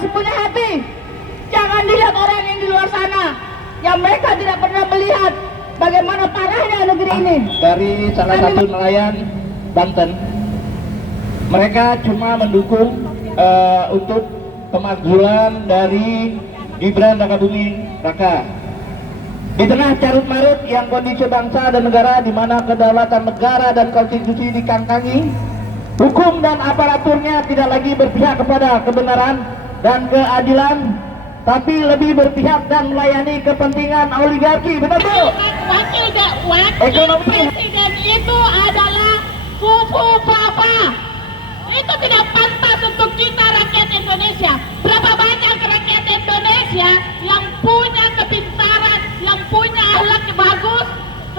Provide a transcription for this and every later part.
masih punya hati. Jangan dilihat orang yang di luar sana, yang mereka tidak pernah melihat bagaimana parahnya negeri ini. Dari salah satu nelayan Banten, mereka cuma mendukung untuk kemakzulan dari Gibran Rakabuming Raka. Di tengah carut marut yang kondisi bangsa dan negara, di mana kedaulatan negara dan konstitusi dikangkangi, hukum dan aparaturnya tidak lagi berpihak kepada kebenaran dan keadilan, tapi lebih berpihak dan melayani kepentingan oligarki. Benar Bu? Wakil Ekonomi. presiden itu adalah kupu papa. Itu tidak pantas untuk kita rakyat Indonesia. Berapa banyak rakyat Indonesia yang punya kepintaran, yang punya akhlak bagus,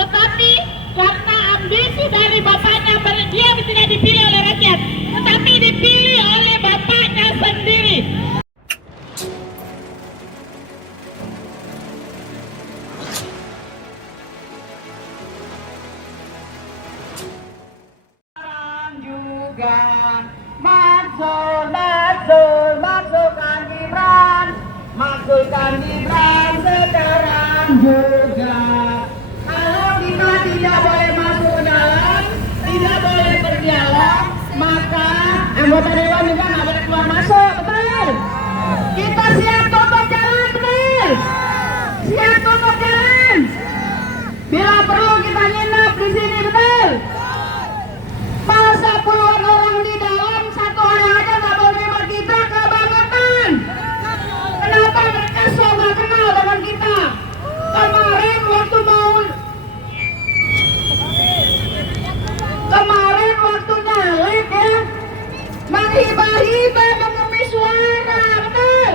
tetapi karena ambisi dari bapaknya, dia tidak dipilih oleh rakyat, tetapi dipilih oleh bapaknya sendiri. Juga masukkan Gibran sekarang juga. Kalau kita tidak boleh masuk ke dalam, tidak boleh berdialog, maka anggota dewan juga nggak boleh keluar masuk, betul? Kita siap tutup jalan, betul? Siap tutup jalan. Bila perlu kita nginep di sini, betul? Masa puluhan orang di dalam, satu orang aja nggak mau terima kita, kebangetan. Kenapa mereka so nggak kenal dengan kita? Kemarin waktu nyalek ya, menghibah-hibah, mengemis suara, betul?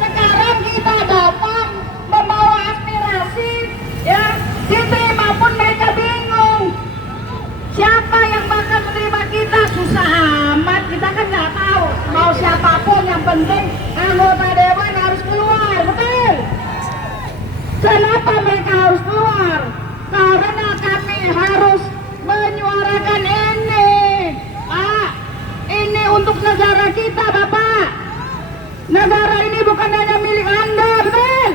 Sekarang kita datang membawa aspirasi, ya, diterima pun mereka bingung. Siapa yang bakal menerima kita? Susah amat, kita kan nggak tahu. Mau siapapun, yang penting anggota dewan harus keluar, betul? Kenapa mereka harus keluar? Karena kami harus menyuarakan ini, Pak. Ini untuk negara kita, Bapak. Negara ini bukan hanya milik Anda, betul?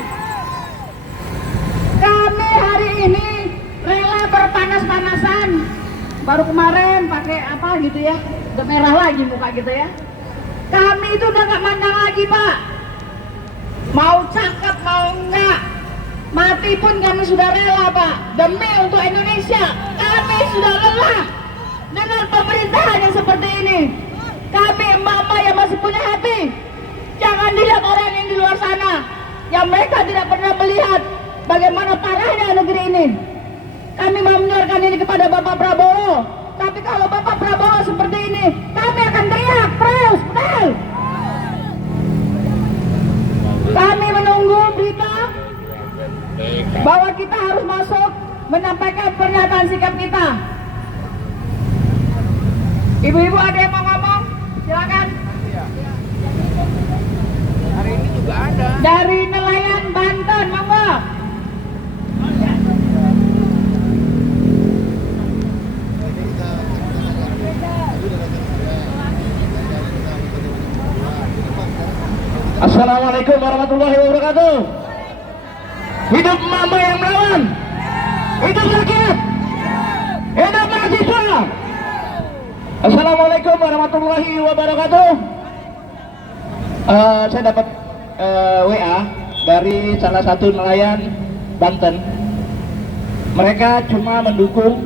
Kami hari ini rela berpanas-panasan. Baru kemarin pakai apa gitu ya, udah merah lagi muka gitu ya. Kami itu udah gak mandang lagi, Pak. Mau cakep mau enggak, mati pun kami sudah rela, Pak. Demi untuk Indonesia, kami sudah lelah dengan pemerintahan yang seperti ini. Kami emak-emak yang masih punya hati. Jangan dilihat orang yang di luar sana, yang mereka tidak pernah melihat bagaimana parahnya negeri ini. Kami mau menyuarakan ini kepada Bapak Prabowo. Tapi kalau Bapak Prabowo seperti ini, kami akan teriak terus, betul? Kami menunggu berita bahwa kita harus masuk menyampaikan pernyataan sikap kita. Ibu-ibu ada yang mau ngomong? Silakan. Hari ini juga ada. Dari nelayan Banten, monggo. Assalamualaikum warahmatullahi wabarakatuh. Hidup mama yang melawan. Hidup rakyat. Hidup mahasiswa. Assalamualaikum warahmatullahi wabarakatuh. Saya dapat WA dari salah satu nelayan Banten. Mereka cuma mendukung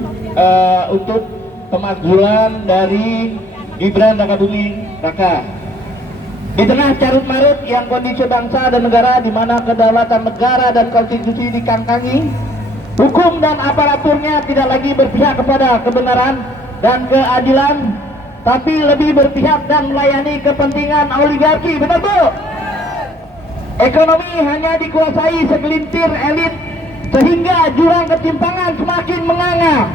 untuk kemakzulan dari Gibran Rakabuming Raka. Di tengah carut marut yang kondisi bangsa dan negara, di mana kedaulatan negara dan konstitusi dikangkangi, hukum dan aparaturnya tidak lagi berpihak kepada kebenaran dan keadilan, tapi lebih berpihak dan melayani kepentingan oligarki. Benar Bu? Ekonomi hanya dikuasai segelintir elit, sehingga jurang ketimpangan semakin menganga.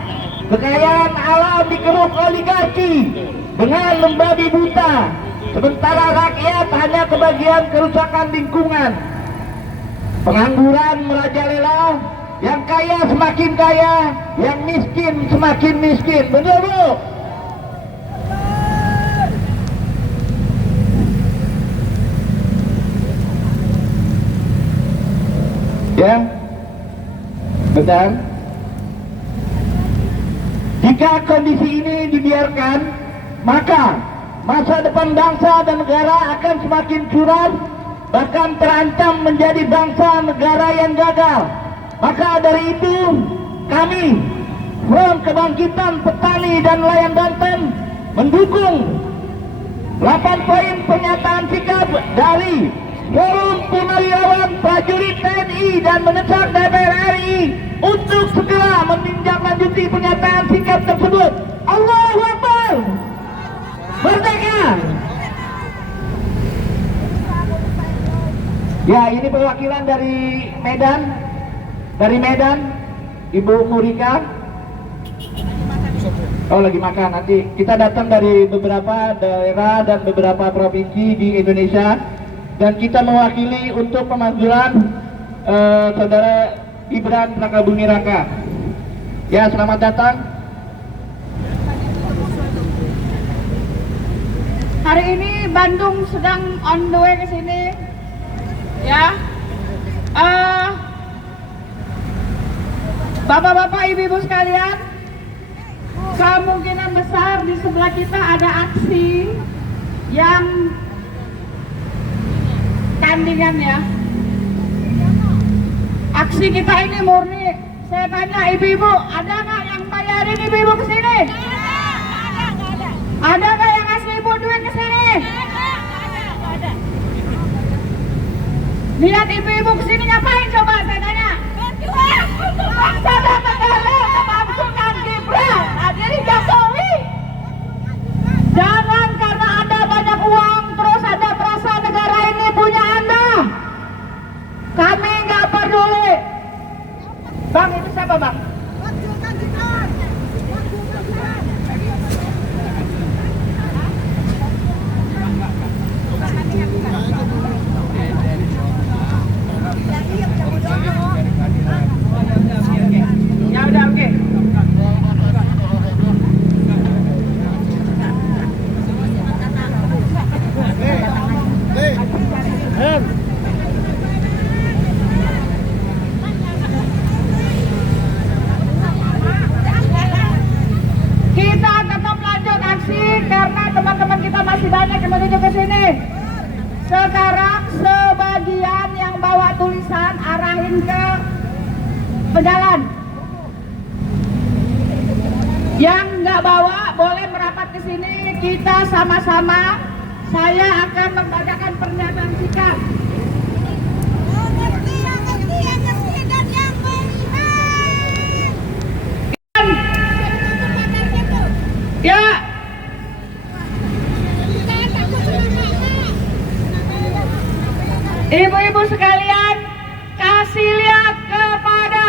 Kekayaan alam dikeruk oligarki dengan membabi buta, sementara rakyat hanya kebagian kerusakan lingkungan. Pengangguran merajalela, yang kaya semakin kaya, yang miskin semakin miskin. Benar Bu? Ya, benar. Jika kondisi ini dibiarkan, maka masa depan bangsa dan negara akan semakin curam, bahkan terancam menjadi bangsa negara yang gagal. Maka dari itu, kami Front Kebangkitan Petani dan Nelayan Banten mendukung 8 poin pernyataan sikap dari Forum Purnawirawan Prajurit TNI dan mendesak DPR RI untuk segera menindaklanjuti pernyataan sikap tersebut. Allahu Akbar! Merdeka! Ya, ini perwakilan dari Medan, Ibu Murika. Oh, lagi makan. Nanti kita datang dari beberapa daerah dan beberapa provinsi di Indonesia, dan kita mewakili untuk pemakzulan Saudara Gibran Rakabuming Raka. Ya, selamat datang. Hari ini Bandung sedang on the way ke sini. Ya. Bapak-bapak, ibu-ibu sekalian, kemungkinan besar di sebelah kita ada aksi yang tandingan ya. Aksi kita ini murni. Saya tanya ibu-ibu, ada nggak yang bayarin ibu-ibu ke sini? Ada nggak yang ngasih ibu duit ke sini? Ada. Lihat ibu-ibu ke sini ngapain coba saya tanya? Berjuang untuk bangsa dan negara, memasukkan Gibran, hadirin Jokowi. Jangan karena Anda banyak uang terus Anda merasa negara ini punya Anda. Kami nggak peduli. Bang, itu siapa bang? Ya udah, oke. Kita tetap lanjut aksi karena teman-teman kita masih banyak yang menuju ke sini. Sekarang sebagian yang bawa tulisan arahin ke pejalan. Yang nggak bawa boleh merapat ke sini. Kita sama-sama. Saya akan membacakan pernyataan sikap. Ya. Ibu-ibu sekalian, kasih lihat kepada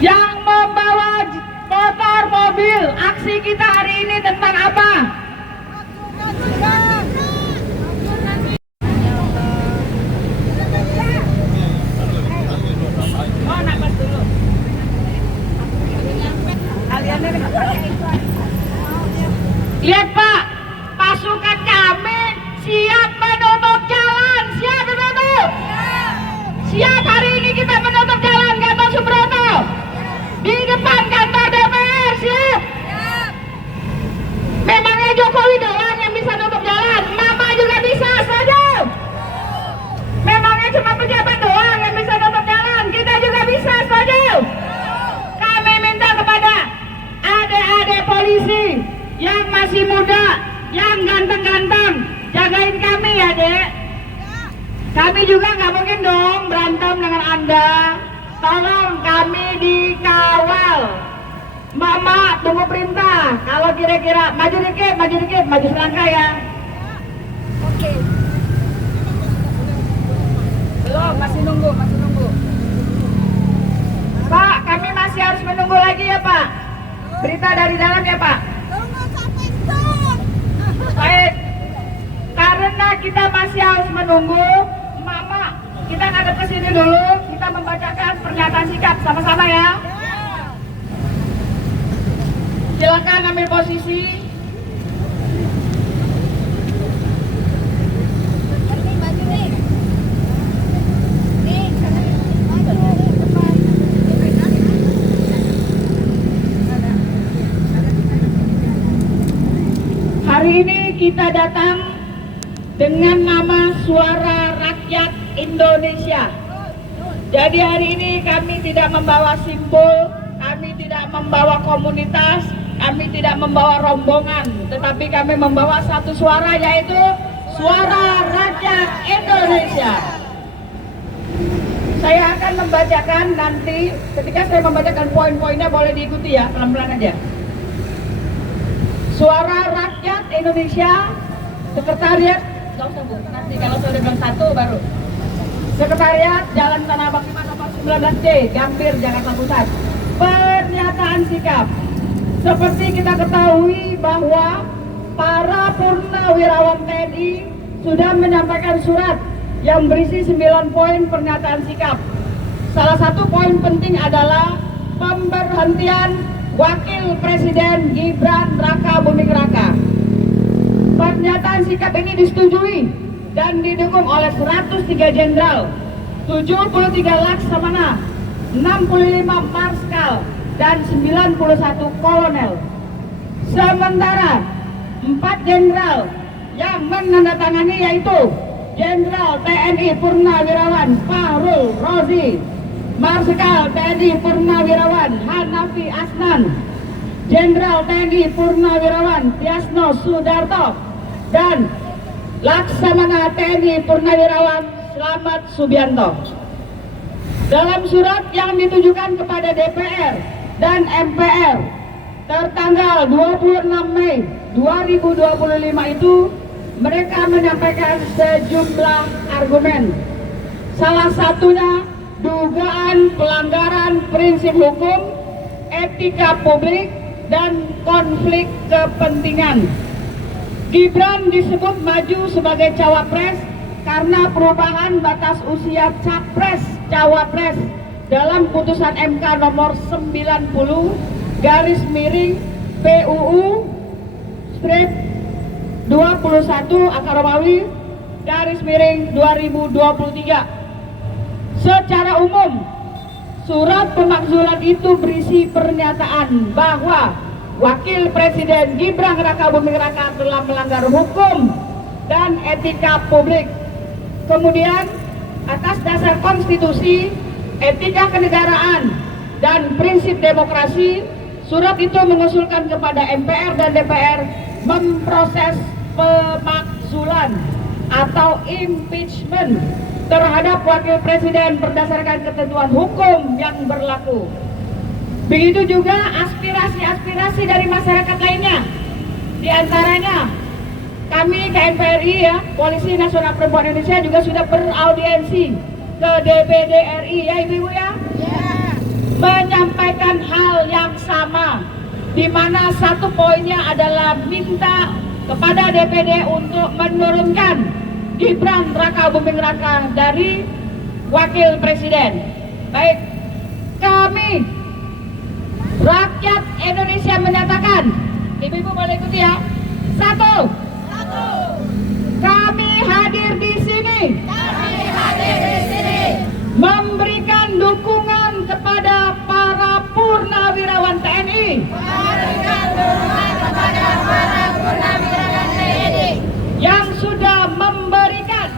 yang membawa motor mobil. Aksi kita hari ini tentang apa? Oh, nafas dulu. Lihat Pak, pasukan kami siap menutup jalan. Siap ibu-ibu? Siap, hari ini kita menutup jalan Gatot Subroto di depan kantor DPR. Siap? Memangnya Jokowi doang yang bisa nutup jalan? Mama juga bisa, setuju? Memangnya cuma pejabat doang yang bisa nutup jalan? Kita juga bisa, setuju? Kami minta kepada adik-adik polisi yang masih muda, yang ganteng-ganteng, jagain kami ya dek. Kami juga nggak mungkin dong berantem dengan Anda. Tolong kami dikawal. Mama tunggu perintah. Kalau kira-kira maju dikit, maju selangkah ya. Oke. Belum, masih nunggu. Pak, kami masih harus menunggu lagi ya Pak. Berita dari dalam ya Pak. Baik, karena kita masih harus menunggu, Mama, kita ngadep ke sini dulu, kita membacakan pernyataan sikap sama-sama ya. Silakan ambil posisi. kita datang dengan nama Suara Rakyat Indonesia. Jadi hari ini kami tidak membawa simbol, kami tidak membawa komunitas, kami tidak membawa rombongan, tetapi kami membawa satu suara, yaitu Suara Rakyat Indonesia. Saya akan membacakan nanti, ketika saya membacakan poin-poinnya boleh diikuti ya, pelan-pelan aja. Suara Rakyat Indonesia, Sekretariat, nggak usah Bu, nanti kalau sudah bilang satu baru. Sekretariat Jalan Tanah Abang 5 nomor 19D, Gambir, Jakarta Pusat. Pernyataan sikap. Seperti kita ketahui bahwa para purnawirawan TNI sudah menyampaikan surat yang berisi 9 poin pernyataan sikap. Salah satu poin penting adalah pemberhentian Wakil Presiden Gibran Raka Buming Raka. Pernyataan sikap ini disetujui dan didukung oleh 103 jenderal, 73 laksamana, 65 marskal, dan 91 kolonel. Sementara 4 jenderal yang menandatangani yaitu Jenderal TNI Purnawirawan Fahrul Rozi, Marsikal TNI Purnawirawan Hanafi Asnan, Jenderal TNI Purnawirawan Tiasno Sudarto, dan Laksamana TNI Purnawirawan Slamet Subianto. Dalam surat yang ditujukan kepada DPR dan MPR tertanggal 26 Mei 2025 itu, mereka menyampaikan sejumlah argumen. Salah satunya dugaan pelanggaran prinsip hukum, etika publik, dan konflik kepentingan. Gibran disebut maju sebagai cawapres karena perubahan batas usia capres-cawapres dalam putusan MK nomor 90 garis miring PUU strip 21 akar Romawi garis miring 2023. Secara umum, surat pemakzulan itu berisi pernyataan bahwa Wakil Presiden Gibran Raka Buming Raka telah melanggar hukum dan etika publik. Kemudian, atas dasar konstitusi, etika kenegaraan, dan prinsip demokrasi, surat itu mengusulkan kepada MPR dan DPR memproses pemakzulan atau impeachment terhadap Wakil Presiden berdasarkan ketentuan hukum yang berlaku. Begitu juga aspirasi-aspirasi dari masyarakat lainnya. Di antaranya, kami KNPRI ya, Koalisi Nasional Perempuan Indonesia juga sudah beraudiensi ke DPD RI ya Ibu-Ibu ya. Menyampaikan hal yang sama, di mana satu poinnya adalah minta kepada DPD untuk menurunkan Gibran Raka Buming Raka dari Wakil Presiden. Baik, kami rakyat Indonesia menyatakan, Ibu-Ibu boleh ikuti ya. Satu. Kami hadir di sini. Memberikan dukungan kepada para purnawirawan TNI. Yang sudah memberikan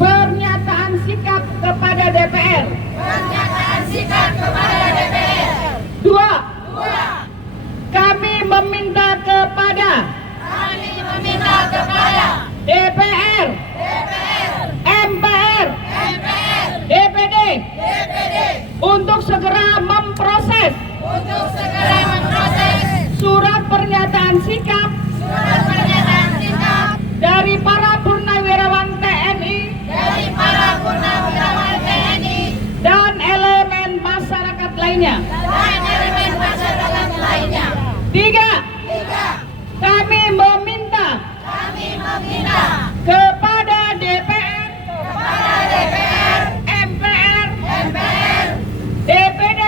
pernyataan sikap kepada DPR. Dua, kami meminta kepada DPR, MPR, DPD untuk segera memproses surat pernyataan sikap dari para purnawirawan TNI dan elemen masyarakat lainnya. Tiga, kami meminta kepada DPR, MPR, DPD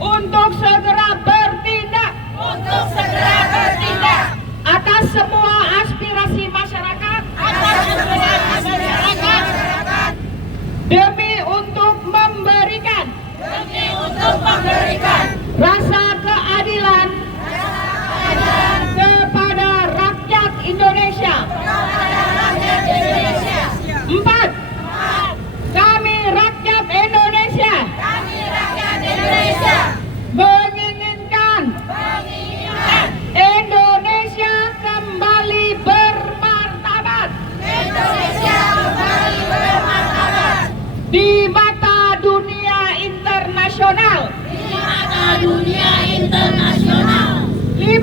untuk segera bertindak internasional. 5.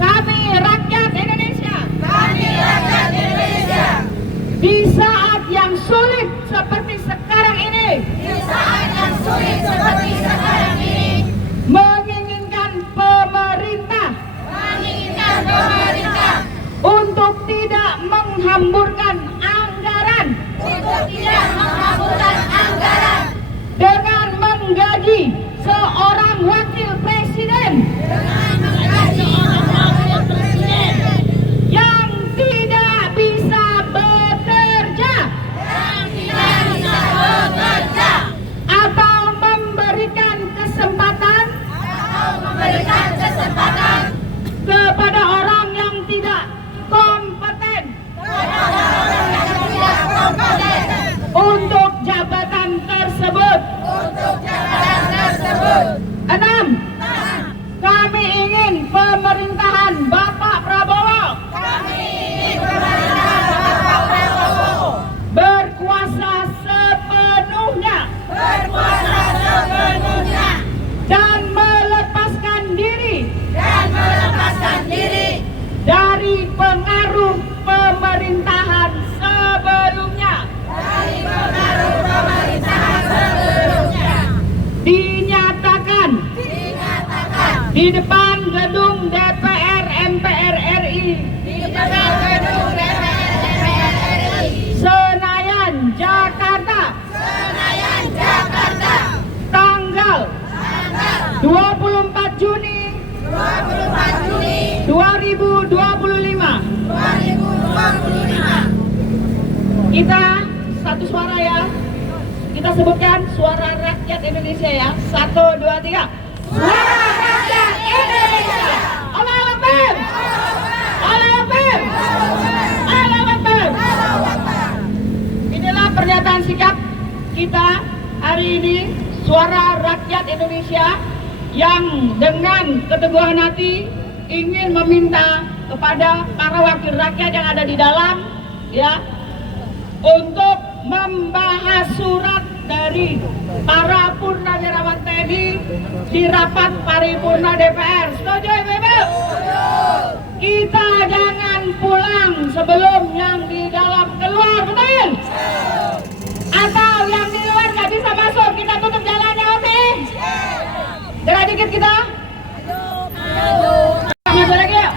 Kami rakyat Indonesia. Di saat yang sulit seperti sekarang ini. Menginginkan pemerintah. Untuk tidak menghamburkan anggaran. Dengan menggaji seorang wakil presiden. Yang tidak bisa bekerja. Atau memberikan kesempatan. Kepada orang yang tidak kompeten. Untuk jabatan tersebut. 6. Kami ingin pemerintahan Bapak Prabowo berkuasa sepenuhnya dan melepaskan diri dari pengaruh pemerintahan sebelumnya. Dinyatakan di depan gedung DPR MPR RI Senayan, Jakarta, tanggal 24 Juni 2025. Kita satu suara ya. Kita sebutkan suara rakyat Indonesia ya. 1, 2, 3. Suara rakyat Indonesia. Allahu Akbar. Allahu Akbar. Allahu Akbar. Inilah pernyataan sikap kita hari ini, suara rakyat Indonesia, yang dengan keteguhan hati ingin meminta kepada para wakil rakyat yang ada di dalam ya, untuk membahas surat dari para purnawirawan TNI di rapat paripurna DPR. Setuju Ibu? Kita jangan pulang sebelum yang di dalam keluar, betul? Atau yang di luar nggak bisa masuk, kita tutup jalannya, oke? Gerak dikit kita. Maju lagi yuk.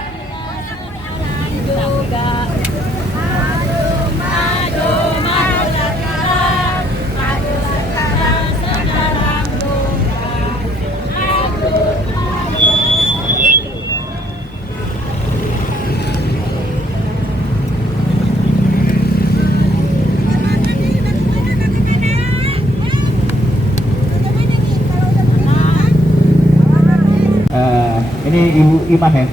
Ini Ibu Imah ya.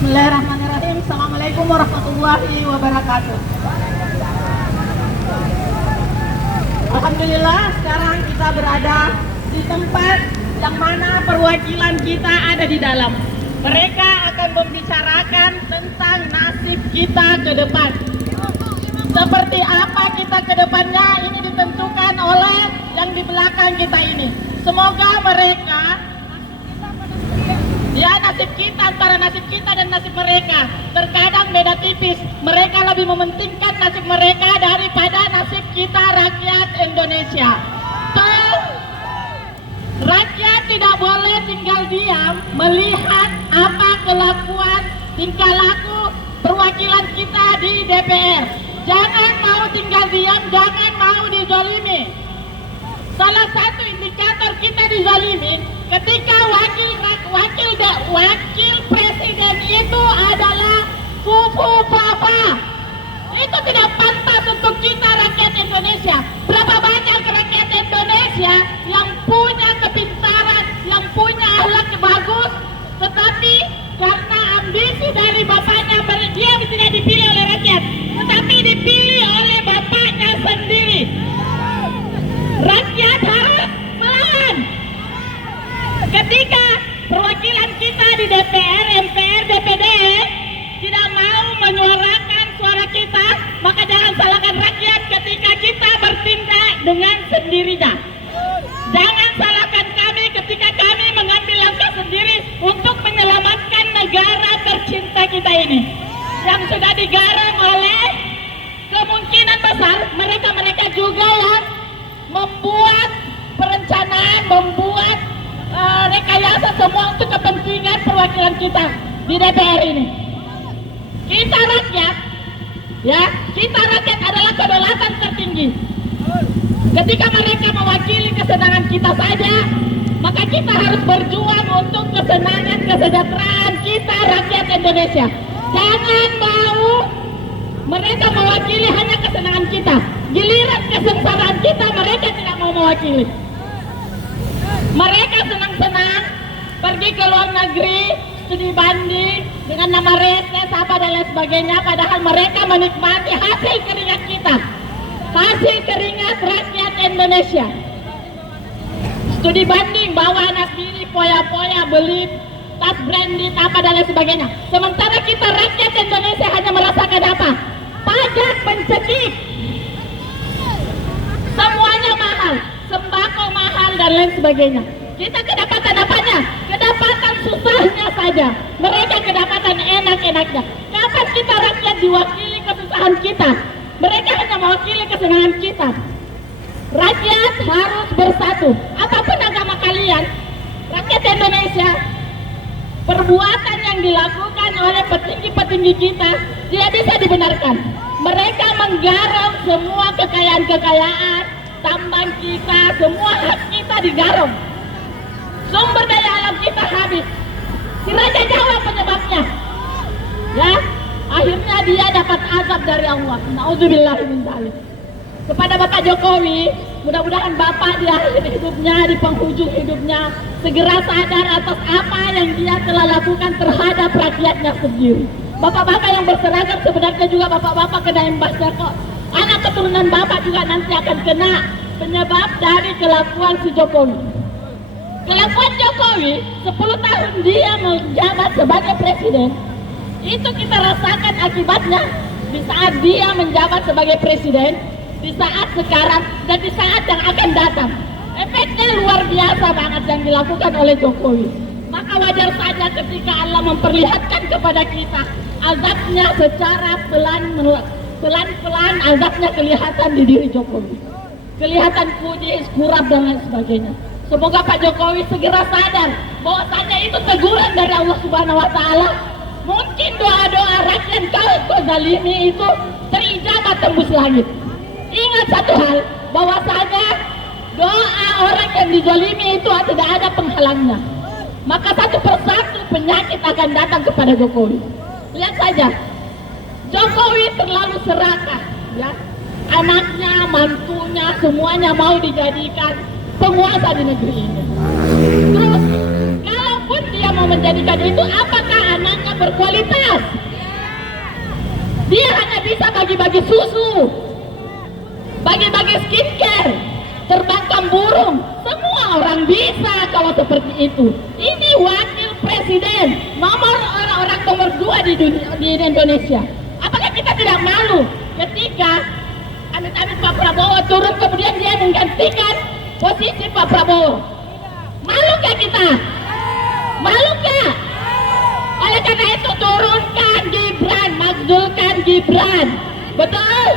Bismillahirrahmanirrahim. Assalamualaikum warahmatullahi wabarakatuh. Alhamdulillah sekarang kita berada di tempat yang mana perwakilan kita ada di dalam. Mereka akan membicarakan tentang nasib kita ke depan. Seperti apa kita ke depannya ini ditentukan oleh yang di belakang kita ini. Semoga mereka, ya, nasib kita, antara nasib kita dan nasib mereka terkadang beda tipis. Mereka lebih mementingkan nasib mereka daripada nasib kita rakyat Indonesia. Rakyat tidak boleh tinggal diam melihat apa kelakuan tingkah laku perwakilan kita di DPR. Jangan mau tinggal diam, jangan mau dizalimi. Salah satu indikator kita dizalimi ketika wakil presiden itu adalah kufu papa. Itu tidak pantas untuk kita rakyat Indonesia. Berapa banyak rakyat Indonesia yang punya kepintaran, yang punya akhlak bagus, tetapi karena ambisi dari bapaknya, dia tidak dipilih oleh rakyat, tetapi dipilih oleh bapaknya sendiri. Rakyat harus melawan. Ketika perwakilan kita di DPR, MPR, DPD tidak mau menyuarakan suara kita, maka jangan salahkan rakyat ketika ini yang sudah digarap oleh kemungkinan besar mereka juga yang membuat perencanaan, membuat rekayasa semua untuk kepentingan perwakilan kita di DPR ini. Kita rakyat, ya, kita rakyat adalah kedaulatan tertinggi. Ketika mereka mewakili kesenangan kita saja, maka kita harus berjuang untuk kesenangan, kesejahteraan kita rakyat Indonesia. Jangan mau mereka mewakili hanya kesenangan kita. Giliran kesengsaraan kita mereka tidak mau mewakili. Mereka senang-senang pergi ke luar negeri, studi banding dengan nama reses apa dan lain sebagainya, padahal mereka menikmati hasil keringat kita, hasil keringat rakyat Indonesia. Studi banding, bawa anak diri, poya-poya, beli tas branded apa dan lain sebagainya. Sementara kita rakyat Indonesia hanya merasakan apa? Pajak mencekik. Semuanya mahal, sembako mahal dan lain sebagainya. Kita kedapatan apanya? Kedapatan susahnya saja. Mereka kedapatan enak-enaknya. Kapan kita rakyat diwakili kesusahan kita? Mereka hanya mewakili kesenangan kita. Rakyat harus bersatu. Apapun agama kalian, rakyat Indonesia, perbuatan yang dilakukan oleh petinggi-petinggi kita tidak bisa dibenarkan. Mereka menggarap semua kekayaan-kekayaan, tambang kita, semua hak kita digarap. Sumber daya alam kita habis. Si Raja Jawa penyebabnya. Ya, akhirnya dia dapat azab dari Allah. Nauzubillah min dzalik. Kepada Bapak Jokowi, mudah-mudahan Bapak di akhir hidupnya, di penghujung hidupnya, segera sadar atas apa yang dia telah lakukan terhadap rakyatnya sendiri. Bapak-bapak yang berseragam sebenarnya juga bapak-bapak kena imbasnya kok. Anak keturunan Bapak juga nanti akan kena penyebab dari kelakuan si Jokowi. Kelakuan Jokowi, 10 tahun dia menjabat sebagai presiden, itu kita rasakan akibatnya di saat dia menjabat sebagai presiden, di saat sekarang dan di saat yang akan datang. Efeknya luar biasa banget yang dilakukan oleh Jokowi. Maka wajar saja ketika Allah memperlihatkan kepada kita azabnya secara pelan-pelan azabnya kelihatan di diri Jokowi. Kelihatan kudis, kurap dan lain sebagainya. Semoga Pak Jokowi segera sadar bahwasanya itu teguran dari Allah Subhanahu wa Ta'ala. Mungkin doa-doa rakyat kau zalimi itu terijabah tembus langit. Ingat satu hal, bahwasanya doa orang yang dizalimi itu tidak ada penghalangnya. Maka satu persatu penyakit akan datang kepada Jokowi. Lihat saja, Jokowi terlalu serakah, ya. Anaknya, mantunya, semuanya mau dijadikan penguasa di negeri ini. Terus, kalaupun dia mau menjadikan itu, apakah anaknya berkualitas? Dia hanya bisa bagi-bagi susu, bagi-bagi skincare, terbangkan burung. Semua orang bisa kalau seperti itu. Ini wakil presiden, nomor orang nomor 2 di Indonesia. Apakah kita tidak malu ketika amit-amit Pak Prabowo turun kemudian dia menggantikan posisi Pak Prabowo? Malu gak kita? Malu gak? Oleh karena itu turunkan Gibran, makzulkan Gibran. Betul?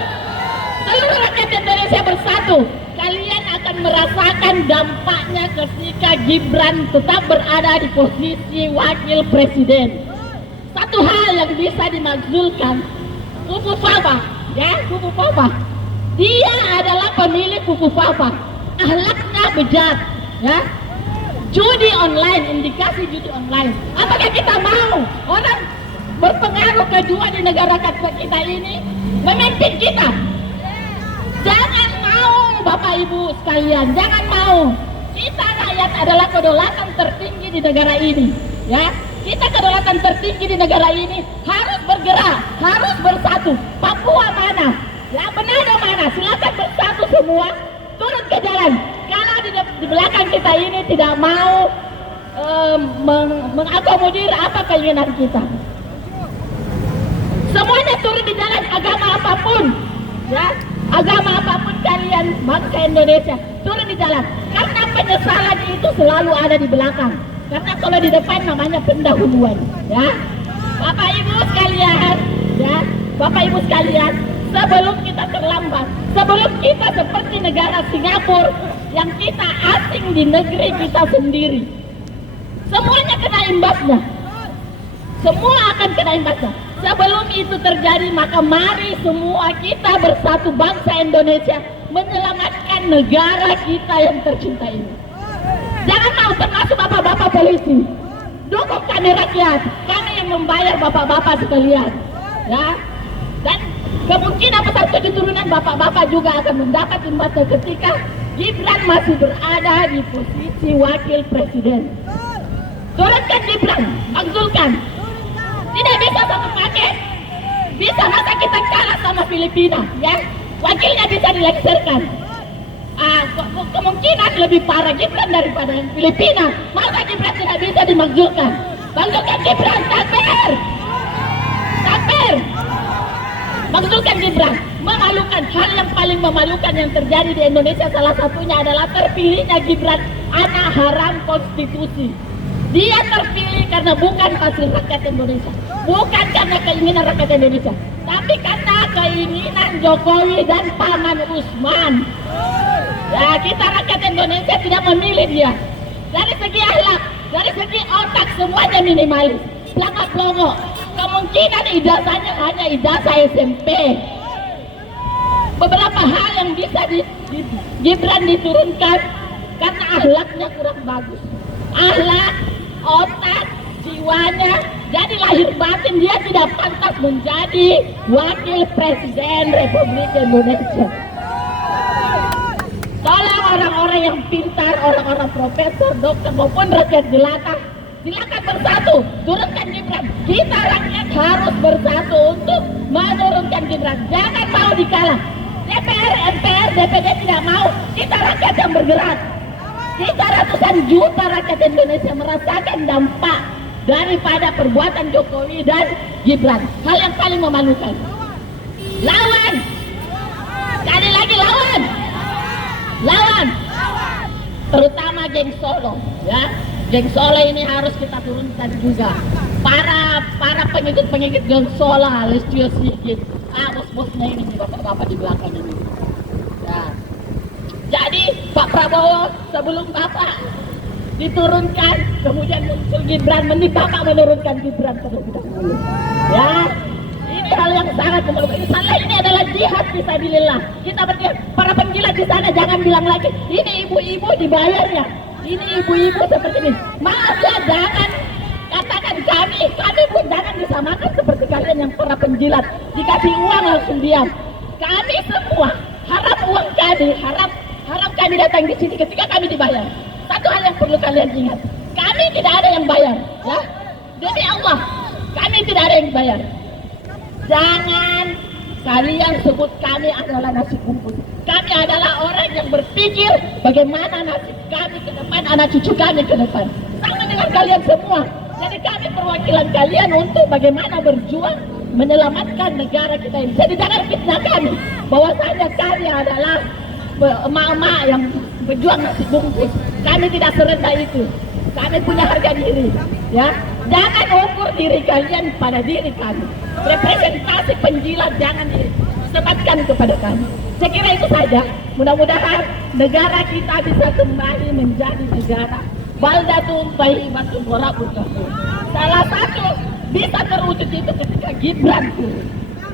Seluruh rakyat Indonesia bersatu. Kalian akan merasakan dampaknya ketika Gibran tetap berada di posisi wakil presiden. Satu hal yang bisa dimakzulkan, Kuku Papa, ya, Kuku Papa. Dia adalah pemilik Kuku Papa. Akhlaknya bejat, ya. Judi online, indikasi judi online. Apakah kita mau orang berpengaruh kedua di negara kita ini memimpin kita? Jangan mau, Bapak Ibu sekalian, jangan mau. Kita rakyat adalah kedaulatan tertinggi di negara ini, ya. Kita kedaulatan tertinggi di negara ini harus bergerak, harus bersatu. Papua mana? Ya, Manado mana? Silakan bersatu semua, turun ke jalan. Kalau di belakang kita ini tidak mau mengakomodir apa keinginan kita, semuanya turun di jalan, agama apapun, ya. Agama apapun kalian, bangsa Indonesia, turun di jalan. Karena penyesalan itu selalu ada di belakang. Karena kalau di depan namanya pendahuluan, ya. Bapak Ibu sekalian, ya, Bapak Ibu sekalian, sebelum kita terlambat, sebelum kita seperti negara Singapura yang kita asing di negeri kita sendiri, semuanya kena imbasnya. Semua akan kena imbasnya. Sebelum itu terjadi, maka mari semua kita bersatu bangsa Indonesia menyelamatkan negara kita yang tercinta ini. Jangan mau, termasuk bapak-bapak polisi. Dukung kami rakyat, kami yang membayar bapak-bapak sekalian. Ya. Dan kemungkinan besar keturunan bapak-bapak juga akan mendapat imbasnya ketika Gibran masih berada di posisi wakil presiden. Turunkan Gibran, makzulkan. Tidak bisa satu paket. Bisa masa kita kalah sama Filipina, ya? Wakilnya bisa dilengsarkan. Kemungkinan lebih parah Gibran daripada yang Filipina. Masa Gibran tidak bisa dimakzulkan? Makzulkan Gibran, takbir! Takbir! Makzulkan Gibran. Memalukan, hal yang paling memalukan yang terjadi di Indonesia salah satunya adalah terpilihnya Gibran, anak haram konstitusi. Dia terpilih karena bukan hasil rakyat Indonesia, bukan karena keinginan rakyat Indonesia, tapi karena keinginan Jokowi dan Paman Usman. Ya, kita rakyat Indonesia tidak memilih dia. Dari segi akhlak, dari segi otak semuanya minimalis, pelangak-pelongo. Kemungkinan ijazahnya hanya ijazah SMP. Beberapa hal yang bisa Gibran diturunkan karena akhlaknya kurang bagus. Akhlak, otak, jiwanya, jadi lahir batin dia tidak pantas menjadi wakil presiden Republik Indonesia. Tolong orang-orang yang pintar, orang-orang profesor, dokter maupun rakyat jelata, silakan bersatu, turunkan Gibran. Kita rakyat harus bersatu untuk menurunkan Gibran. Jangan mau dikalah. DPR, MPR, DPD tidak mau. Kita rakyat yang bergerak. Kita ratusan juta rakyat Indonesia merasakan dampak daripada perbuatan Jokowi dan Gibran. Hal yang paling memalukan. Lawan. Sekali lagi lawan. Lawan. Terutama geng Solo, ya. Geng Solo ini harus kita turunkan juga. Para pengikut geng Solo, Listio Sigit, bos-bosnya ini, bapak-bapak di belakang ini. Ya. Jadi Pak Prabowo sebelum Bapak diturunkan, kemudian muncul Gibran, mending Bapak menurunkan Gibran terlebih dahulu. Ya, ini hal yang sangat memalukan. Insya ini adalah jihad fisabilillah. Kita berjihad. Para penjilat di sana jangan bilang lagi, ini ibu-ibu dibayarnya. Ini ibu-ibu seperti ini. Maaf ya, jangan katakan kami pun jangan disamakan seperti kalian yang para penjilat. Dikasih uang langsung diam. Kami semua harap uang kami, harap kami datang di sini ketika kami dibayar. Satu hal yang perlu kalian ingat, kami tidak ada yang bayar, ya. Demi Allah, kami tidak ada yang bayar. Jangan kalian sebut kami adalah nasi bungkus. Kami adalah orang yang berpikir bagaimana nasib kami ke depan, anak cucu kami ke depan. Sama dengan kalian semua. Jadi kami perwakilan kalian untuk bagaimana berjuang menyelamatkan negara kita ini. Jadi jangan fitnah kami bahwasanya kami adalah emak-emak yang berjuang nasi bungkus. Kami tidak serendah itu. Kami punya harga diri, ya. Jangan ukur diri kalian pada diri kami. Representasi penjilat jangan disematkan kepada kami. Saya kira itu saja. Mudah-mudahan negara kita bisa kembali menjadi negara baldatun thayyibatun wa rabbun ghafur. Salah satu bisa terwujud itu ketika Gibran turun.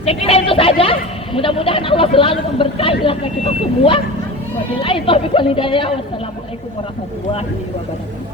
Saya kira itu saja. Mudah-mudahan Allah selalu memberkahi langkah kita semua. Wabillahi taufiq wal hidayah. Wassalamualaikum warahmatullahi wabarakatuh.